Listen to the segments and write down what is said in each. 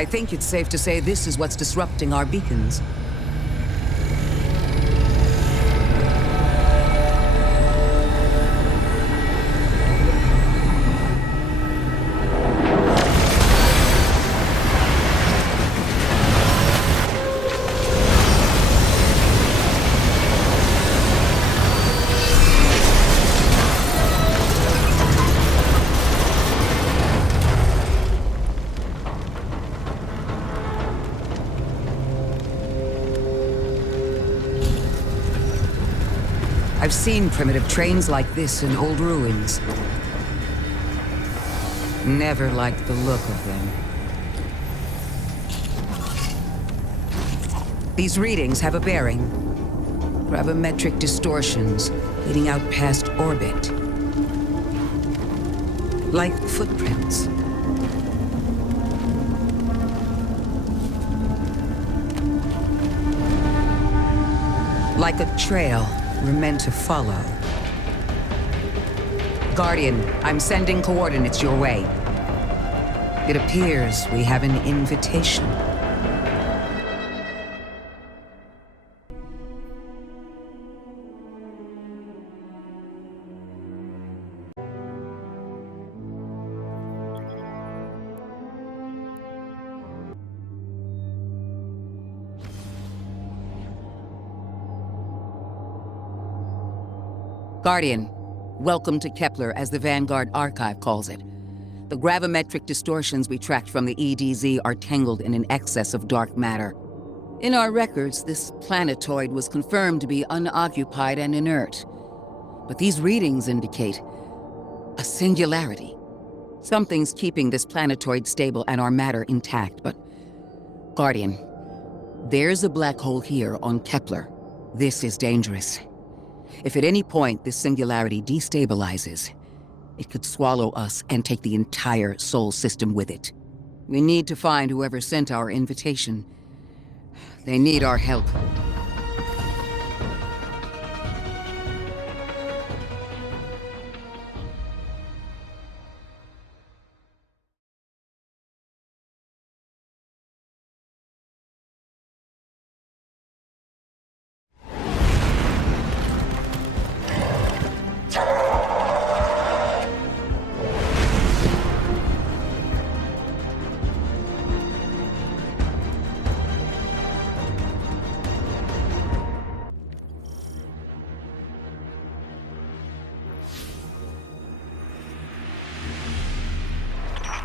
I think it's safe to say this is what's disrupting our beacons. I've seen primitive trains like this in old ruins. Never liked the look of them. These readings have a bearing. Gravimetric distortions leading out past orbit. Like footprints. Like a trail we're meant to follow. Guardian, I'm sending coordinates your way. It appears we have an invitation. Guardian, welcome to Kepler, as the Vanguard Archive calls it. The gravimetric distortions we tracked from the EDZ are tangled in an excess of dark matter. In our records, this planetoid was confirmed to be unoccupied and inert. But these readings indicate a singularity. Something's keeping this planetoid stable and our matter intact, but... Guardian, there's a black hole here on Kepler. This is dangerous. If at any point this singularity destabilizes, it could swallow us and take the entire Sol system with it. We need to find whoever sent our invitation. They need our help.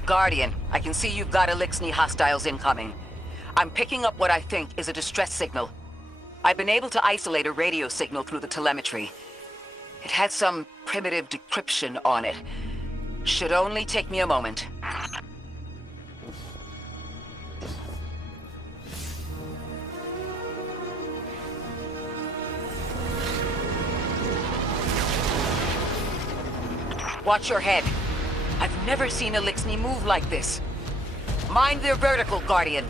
Guardian, I can see you've got Elixni hostiles incoming. I'm picking up what I think is a distress signal. I've been able to isolate a radio signal through the telemetry. It had some primitive decryption on it. Should only take me a moment. Watch your head. I've never seen Elixni move like this. Mind their vertical, Guardian.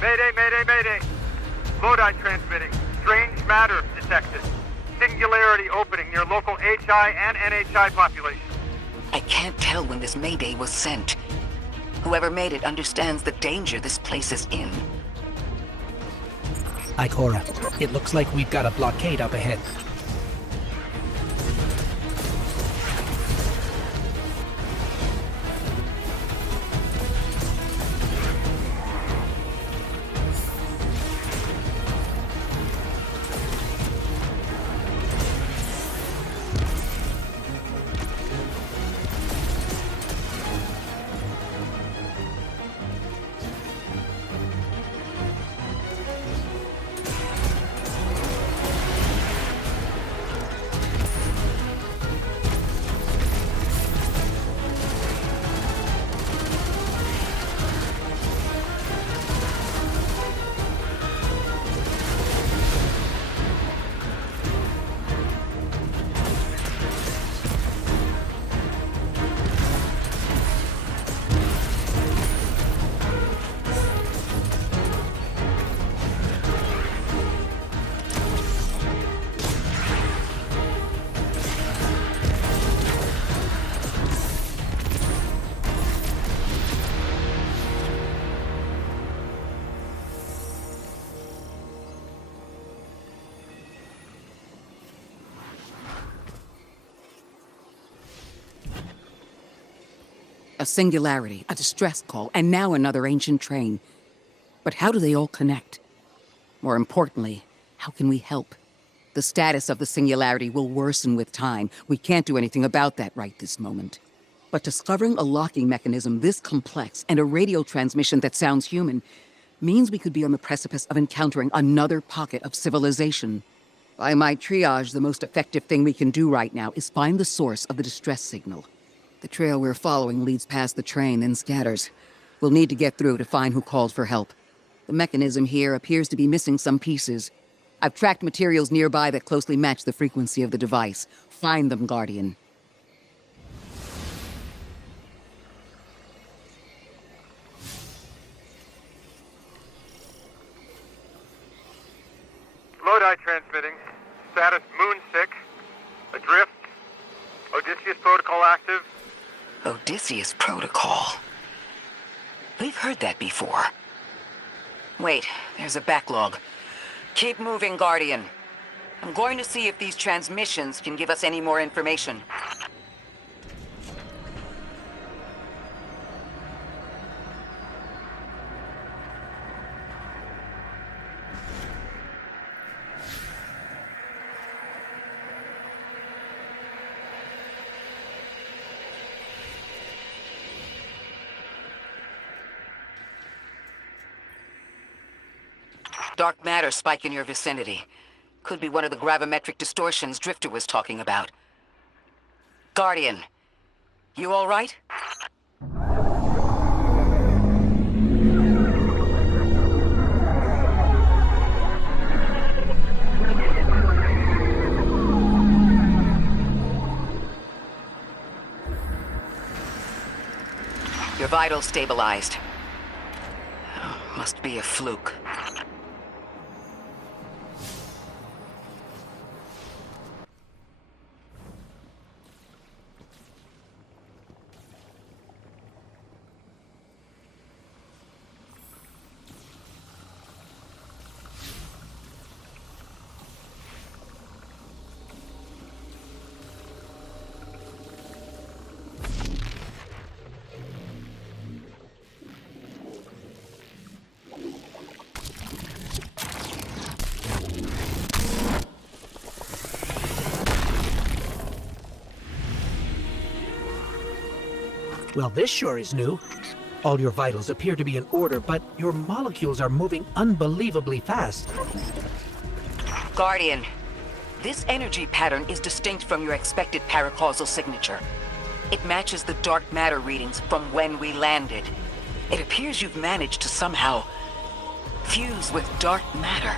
Mayday, mayday, mayday. Lodi transmitting. Strange matter detected. Singularity opening near local HI and NHI population. I can't tell when this mayday was sent. Whoever made it understands the danger this place is in. Ikora, it looks like we've got a blockade up ahead. A singularity, a distress call, and now another ancient train. But how do they all connect? More importantly, how can we help? The status of the singularity will worsen with time. We can't do anything about that right this moment. But discovering a locking mechanism this complex and a radio transmission that sounds human means we could be on the precipice of encountering another pocket of civilization. By my triage, the most effective thing we can do right now is find the source of the distress signal. The trail we're following leads past the train, then scatters. We'll need to get through to find who called for help. The mechanism here appears to be missing some pieces. I've tracked materials nearby that closely match the frequency of the device. Find them, Guardian. Lodi transmitting. Status moonsick. Adrift. Odysseus protocol active. Odysseus Protocol. We've heard that before. Wait, there's a backlog. Keep moving, Guardian. I'm going to see if these transmissions can give us any more information. Dark matter spike in your vicinity. Could be one of the gravimetric distortions Drifter was talking about. Guardian, you all right? Your vitals stabilized. Oh, must be a fluke. Well, this sure is new. All your vitals appear to be in order, but your molecules are moving unbelievably fast. Guardian, this energy pattern is distinct from your expected paracausal signature. It matches the dark matter readings from when we landed. It appears you've managed to somehow fuse with dark matter.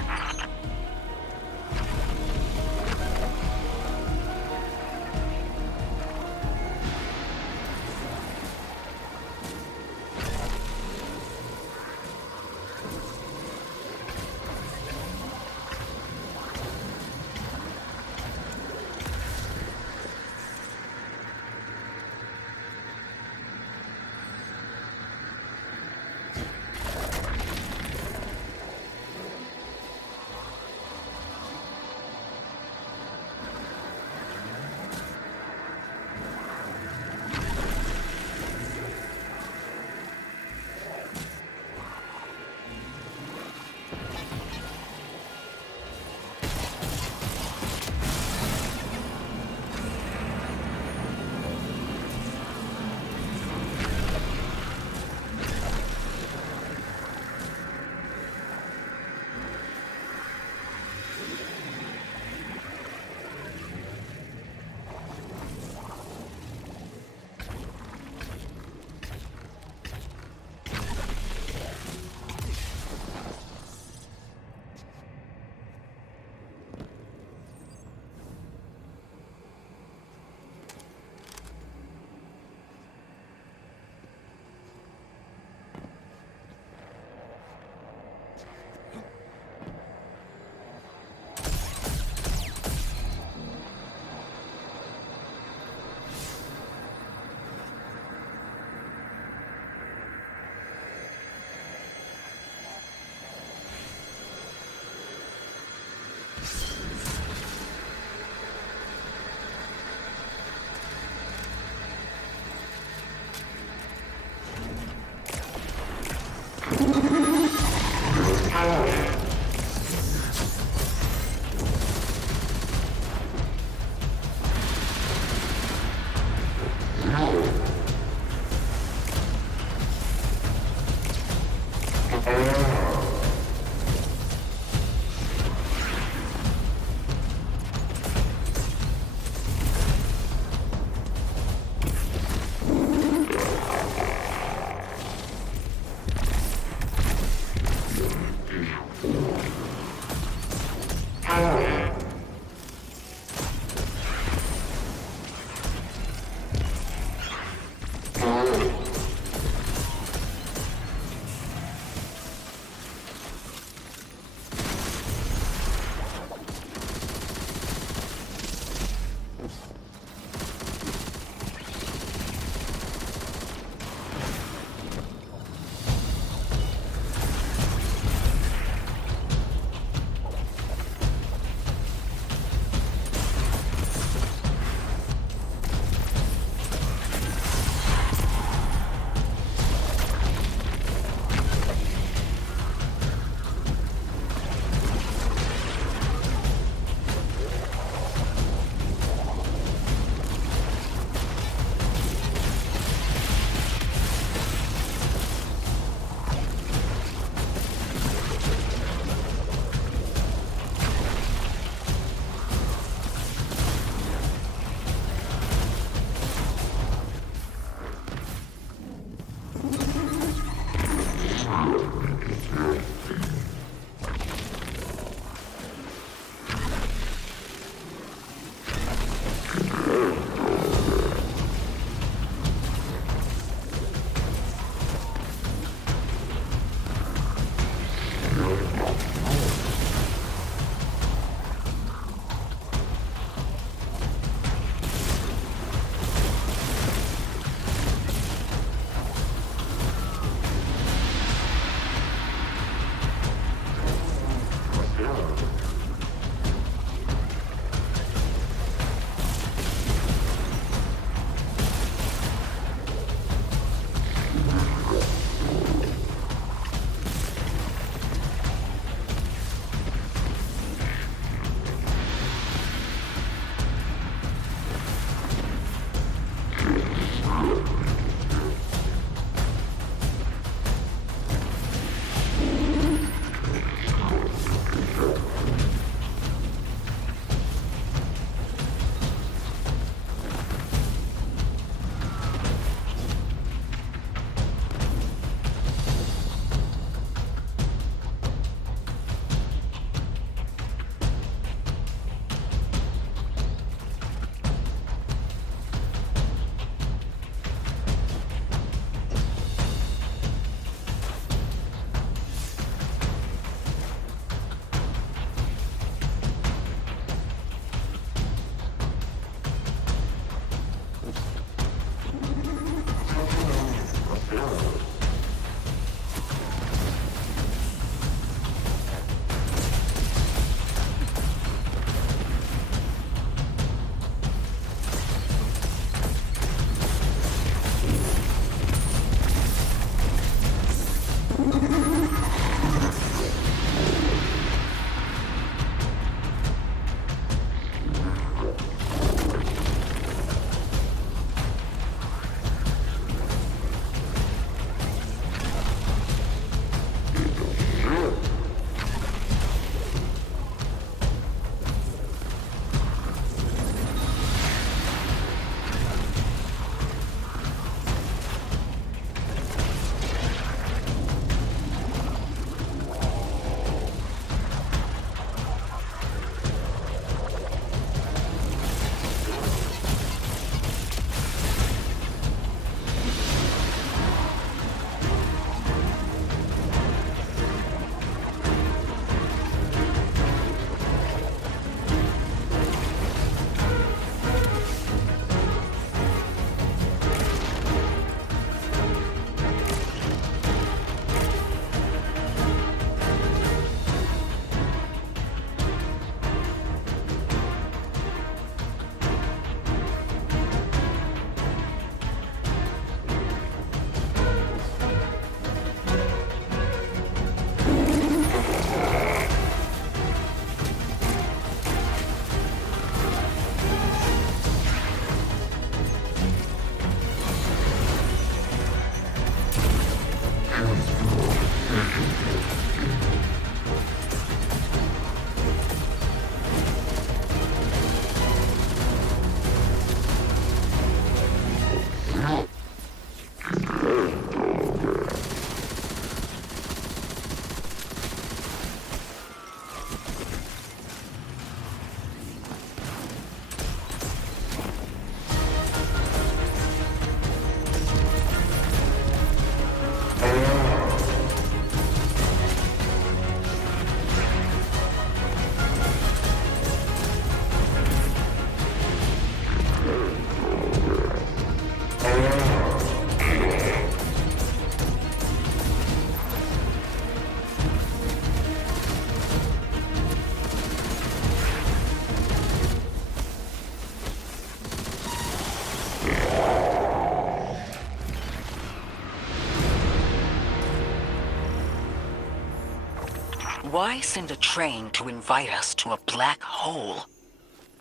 Why send a train to invite us to a black hole?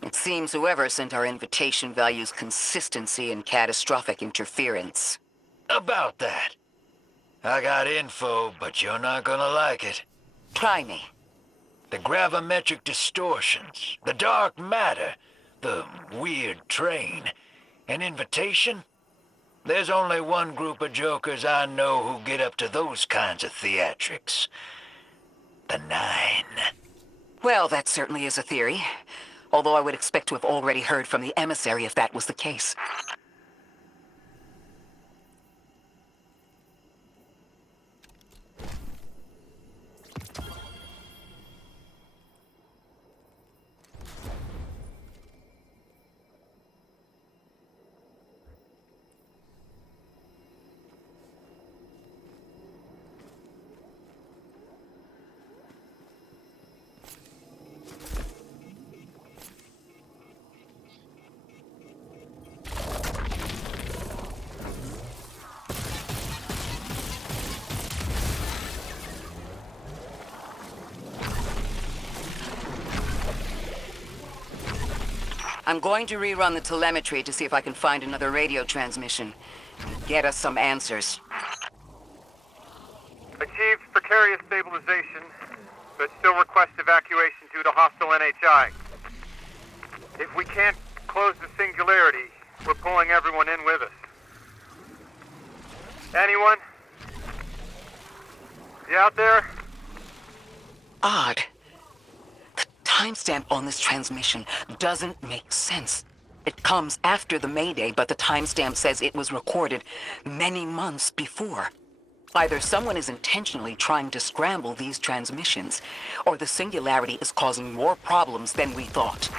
It seems whoever sent our invitation values consistency and catastrophic interference. About that. I got info, but you're not gonna like it. Try me. The gravimetric distortions, the dark matter, the weird train, an invitation? There's only one group of jokers I know who get up to those kinds of theatrics. The Nine. Well, that certainly is a theory. Although I would expect to have already heard from the emissary if that was the case. I'm going to rerun the telemetry to see if I can find another radio transmission. Get us some answers. Achieved precarious stabilization, but still request evacuation due to hostile NHI. If we can't close the singularity, we're pulling everyone in with us. Anyone? You out there? Odd. The timestamp on this transmission doesn't make sense. It comes after the Mayday, but the timestamp says it was recorded many months before. Either someone is intentionally trying to scramble these transmissions, or the singularity is causing more problems than we thought.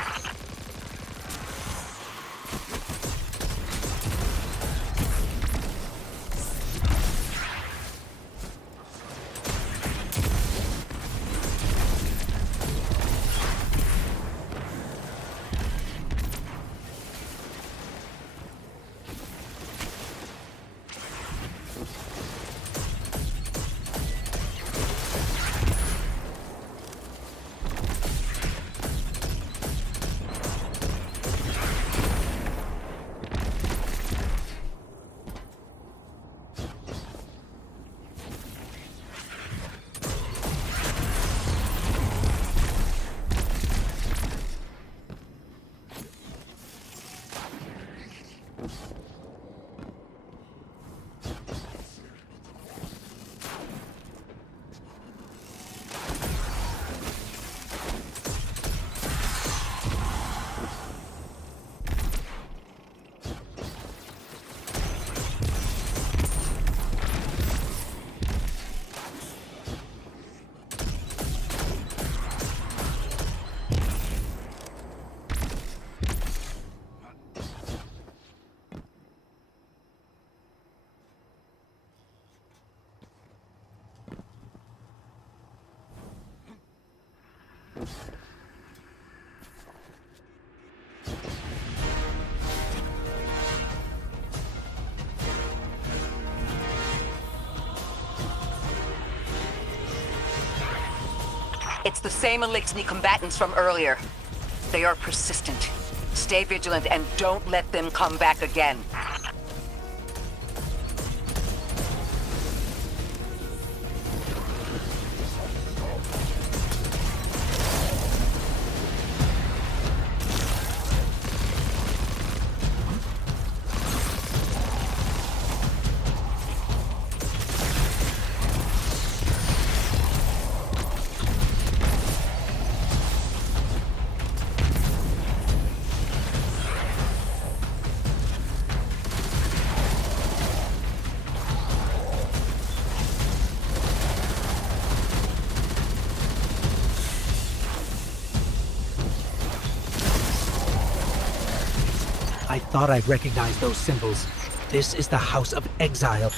It's the same Elixni combatants from earlier. They are persistent. Stay vigilant and don't let them come back again. I thought I'd recognize those symbols. This is the House of Exile.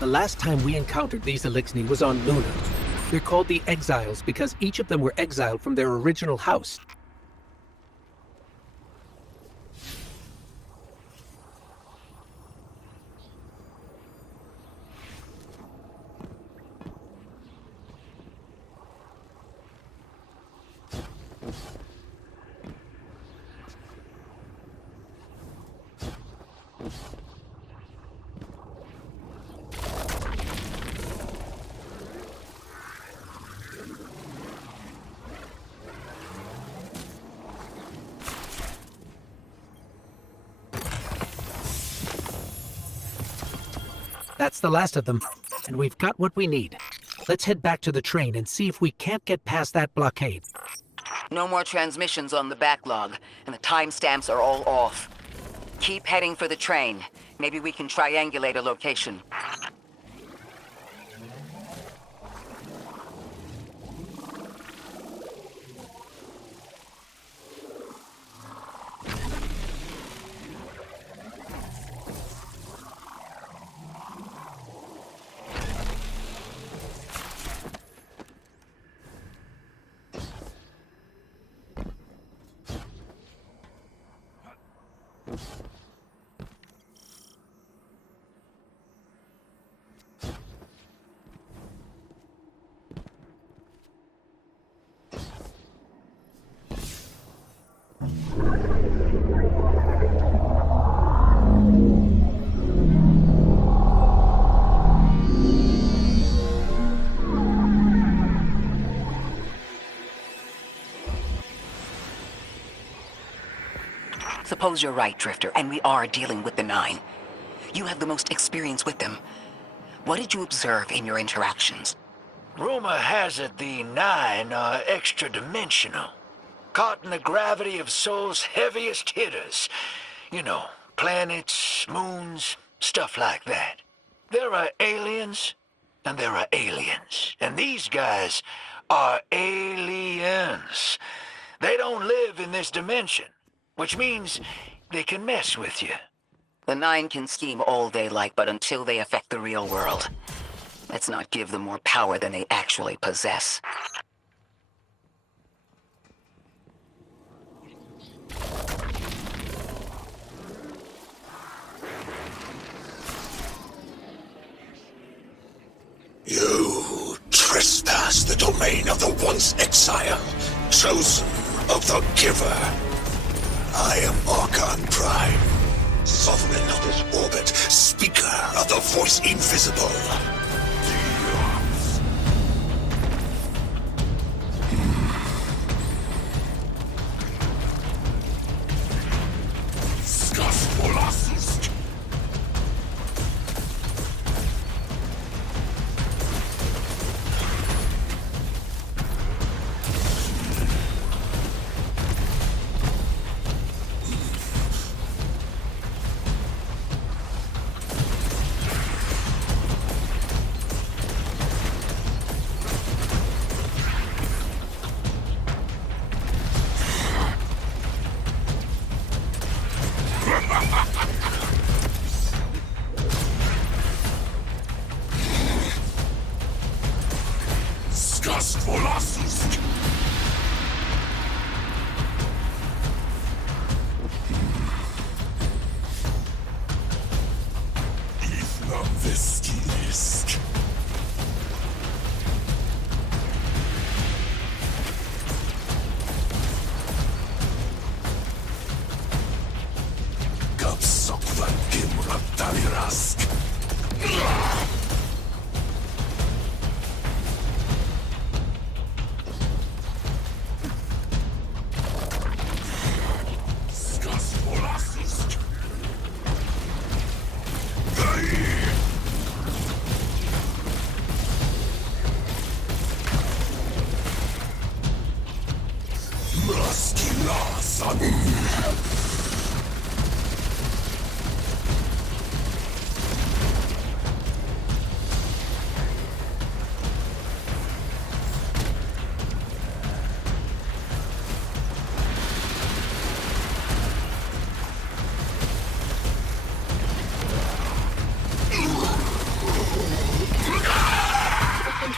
The last time we encountered these Elixni was on Luna. They're called the Exiles because each of them were exiled from their original house. That's the last of them, and we've got what we need. Let's head back to the train and see if we can't get past that blockade. No more transmissions on the backlog, and the timestamps are all off. Keep heading for the train. Maybe we can triangulate a location. Suppose you're right, Drifter, and we are dealing with the Nine. You have the most experience with them. What did you observe in your interactions? Rumor has it the Nine are extra-dimensional. Caught in the gravity of Sol's heaviest hitters. You know, planets, moons, stuff like that. There are aliens, and there are aliens. And these guys are aliens. They don't live in this dimension, which means they can mess with you. The Nine can scheme all they like, but until they affect the real world, let's not give them more power than they actually possess. You trespass the domain of the once exile, chosen of the Giver. I am Archon Prime, sovereign of this orbit, speaker of the voice invisible.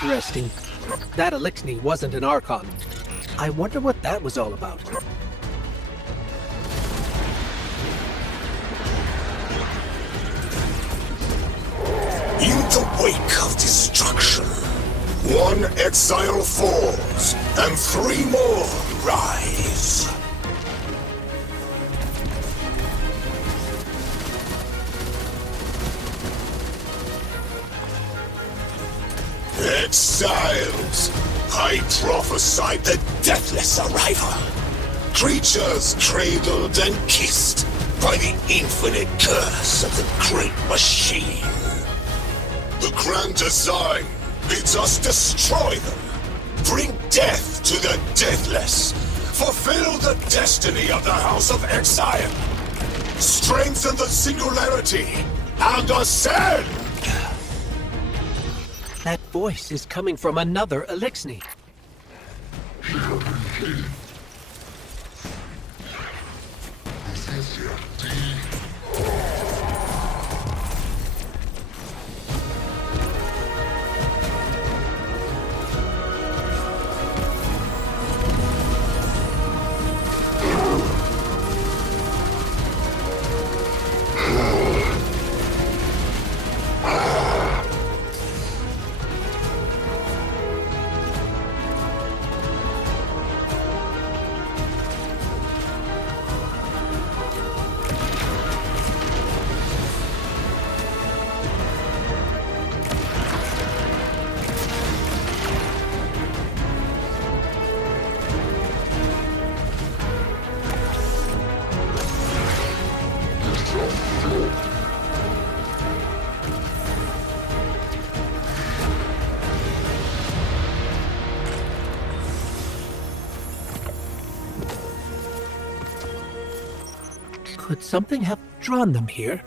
Interesting. That Elixir wasn't an Archon. I wonder what that was all about. In the wake of destruction, one exile falls, and three more rise. Exiles! I prophesied the deathless arrival. Creatures cradled and kissed by the infinite curse of the great machine. The grand design bids us destroy them, bring death to the deathless, fulfill the destiny of the House of Exile, strengthen the singularity, and ascend! That voice is coming from another Elixir. Could something have drawn them here?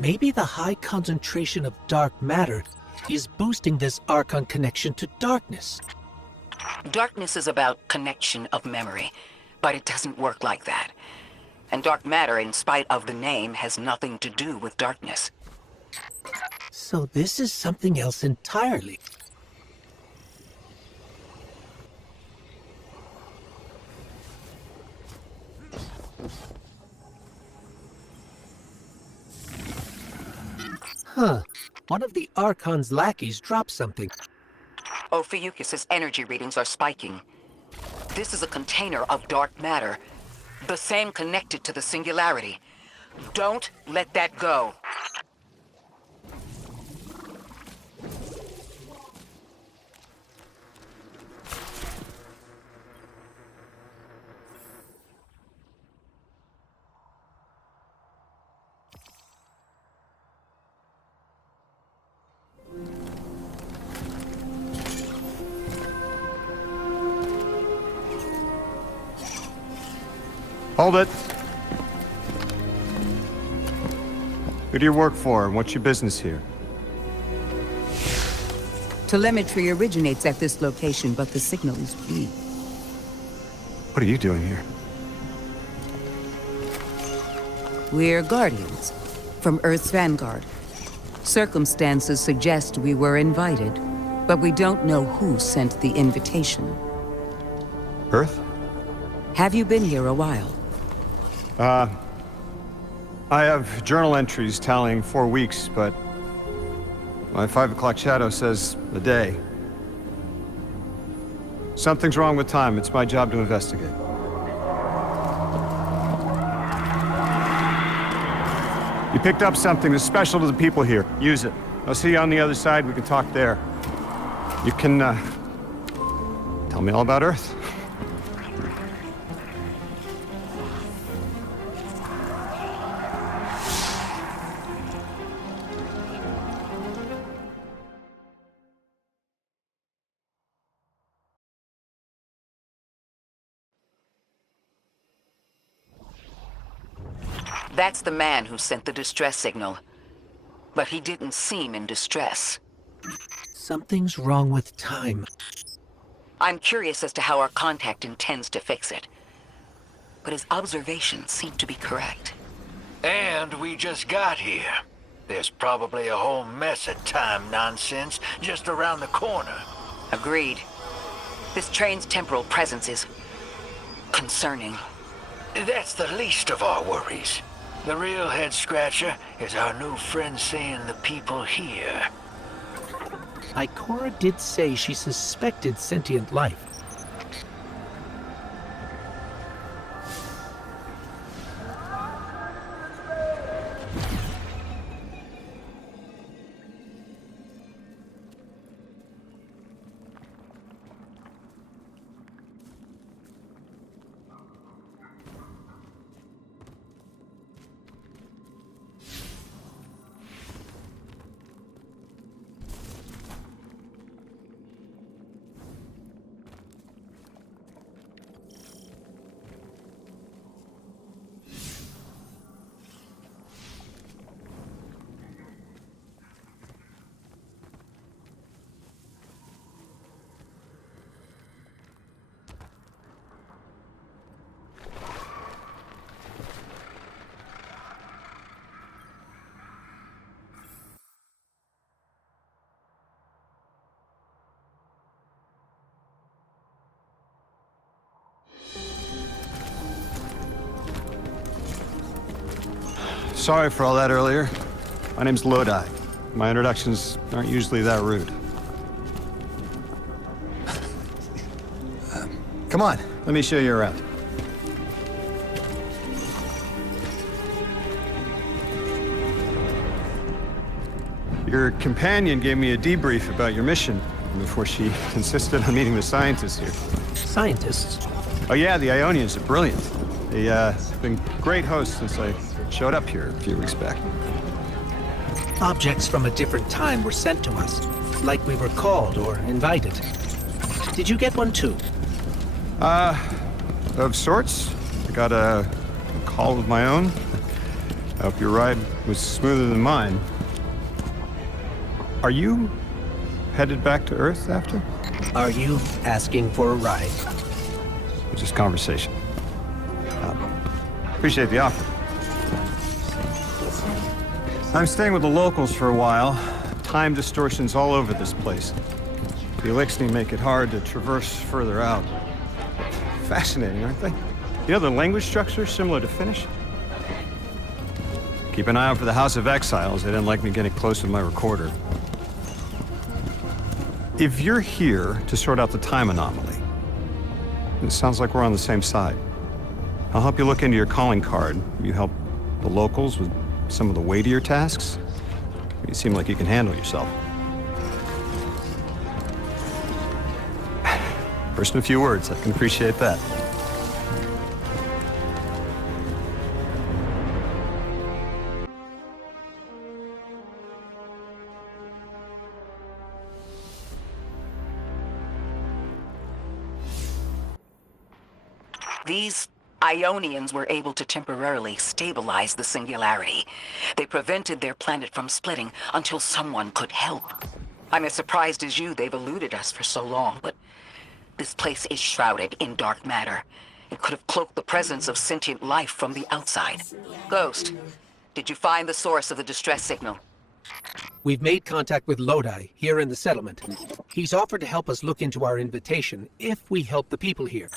Maybe the high concentration of dark matter is boosting this Archon connection to darkness. Darkness is about connection of memory, but it doesn't work like that. And dark matter, in spite of the name, has nothing to do with darkness. So this is something else entirely. Huh. One of the Archon's lackeys dropped something. Ophiuchus's energy readings are spiking. This is a container of dark matter, the same connected to the singularity. Don't let that go. Hold it. Who do you work for, and what's your business here? Telemetry originates at this location, but the signal is weak. What are you doing here? We're Guardians, from Earth's vanguard. Circumstances suggest we were invited, but we don't know who sent the invitation. Earth? Have you been here a while? I have journal entries tallying 4 weeks, but my 5 o'clock shadow says a day. Something's wrong with time. It's my job to investigate. You picked up something that's special to the people here. Use it. I'll see you on the other side. We can talk there. You can, tell me all about Earth. That's the man who sent the distress signal. But he didn't seem in distress. Something's wrong with time. I'm curious as to how our contact intends to fix it. But his observations seem to be correct. And we just got here. There's probably a whole mess of time nonsense just around the corner. Agreed. This train's temporal presence is concerning. That's the least of our worries. The real head-scratcher is our new friend seeing the people here. Ikora did say she suspected sentient life. Sorry for all that earlier. My name's Lodi. My introductions aren't usually that rude. Come on, let me show you around. Your companion gave me a debrief about your mission before she insisted on meeting the scientists here. Scientists? Oh yeah, the Ionians are brilliant. They've been great hosts since I showed up here a few weeks back. Objects from a different time were sent to us, like we were called or invited. Did you get one too? Of sorts. I got a call of my own. I hope your ride was smoother than mine. Are you headed back to Earth after? Are you asking for a ride? Just conversation. Appreciate the offer. I'm staying with the locals for a while. Time distortions all over this place. The Elixni make it hard to traverse further out. Fascinating, aren't they? You know, the language structure is similar to Finnish. Keep an eye out for the House of Exiles. They didn't like me getting close with my recorder. If you're here to sort out the time anomaly, it sounds like we're on the same side. I'll help you look into your calling card. You help the locals with some of the weightier tasks. You seem like you can handle yourself. First in a few words, I can appreciate that. These Ionians were able to temporarily stabilize the singularity. They prevented their planet from splitting until someone could help. I'm as surprised as you they've eluded us for so long, but this place is shrouded in dark matter. It could have cloaked the presence of sentient life from the outside. Ghost, did you find the source of the distress signal? We've made contact with Lodi here in the settlement. He's offered to help us look into our invitation if we help the people here.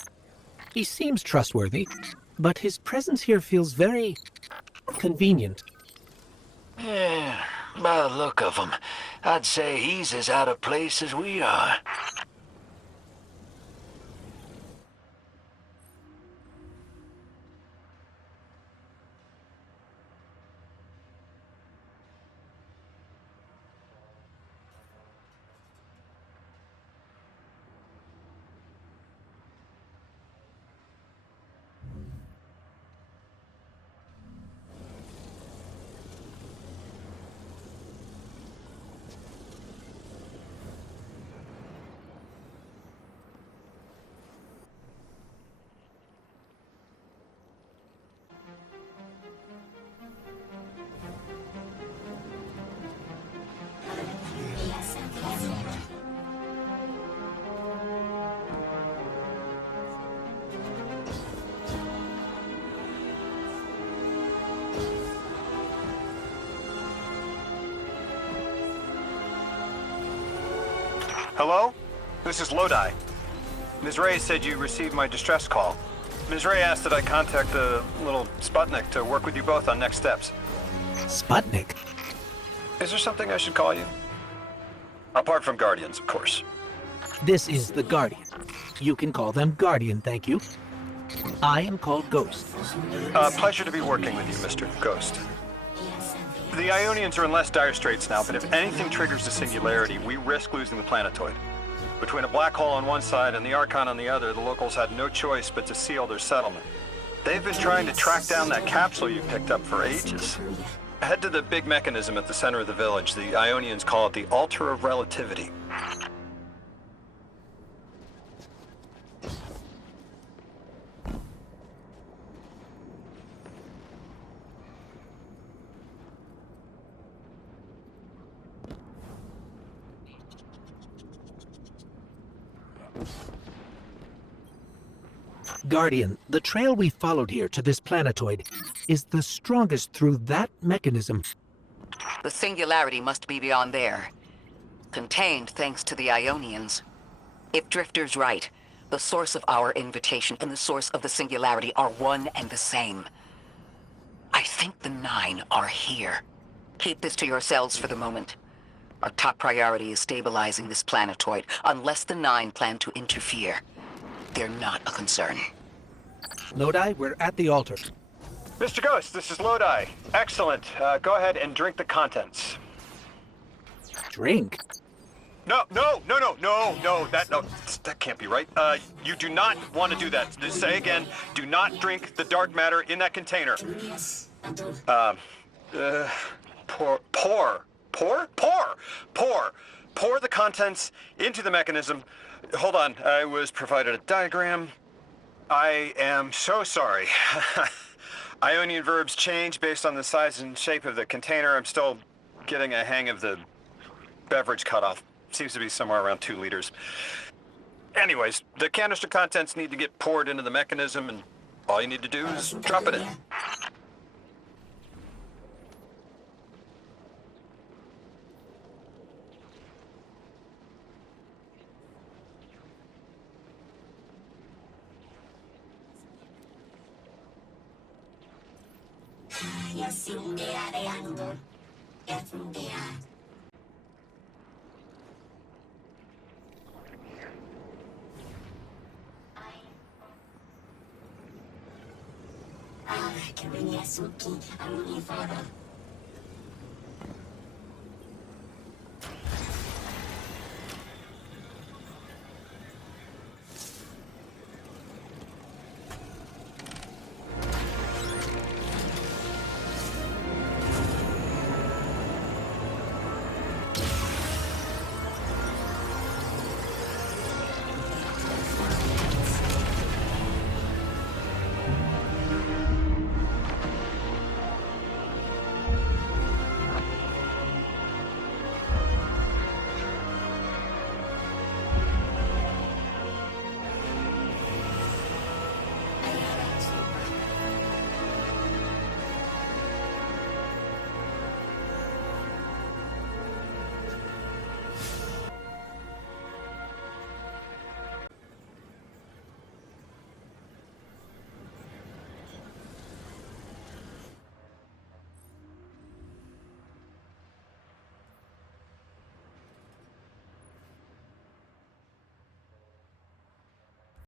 He seems trustworthy, but his presence here feels very convenient. Yeah, by the look of him, I'd say he's as out of place as we are. Hello? This is Lodi. Ms. Ray said you received my distress call. Ms. Ray asked that I contact the little Sputnik to work with you both on next steps. Sputnik? Is there something I should call you? Apart from Guardians, of course. This is the Guardian. You can call them Guardian, thank you. I am called Ghost. Pleasure to be working with you, Mr. Ghost. The Ionians are in less dire straits now, but if anything triggers the singularity, we risk losing the planetoid. Between a black hole on one side and the Archon on the other, the locals had no choice but to seal their settlement. They've been trying to track down that capsule you picked up for ages. Head to the big mechanism at the center of the village. The Ionians call it the Altar of Relativity. Guardian, the trail we followed here to this planetoid is the strongest through that mechanism. The singularity must be beyond there. Contained thanks to the Ionians. If Drifter's right, the source of our invitation and the source of the singularity are one and the same. I think the 9 are here. Keep this to yourselves for the moment. Our top priority is stabilizing this planetoid, unless the 9 plan to interfere. They're not a concern. Lodi, we're at the altar. Mr. Ghost, this is Lodi. Excellent. Go ahead and drink the contents. Drink? No, that can't be right. You do not want to do that. Just say again, do not drink the dark matter in that container. Pour the contents into the mechanism. Hold on, I was provided a diagram. I am so sorry. Ionian verbs change based on the size and shape of the container. I'm still getting a hang of the beverage cutoff. Seems to be somewhere around 2 liters. Anyways, the canister contents need to get poured into the mechanism, and all you need to do is drop it in. Che venisse su chi, a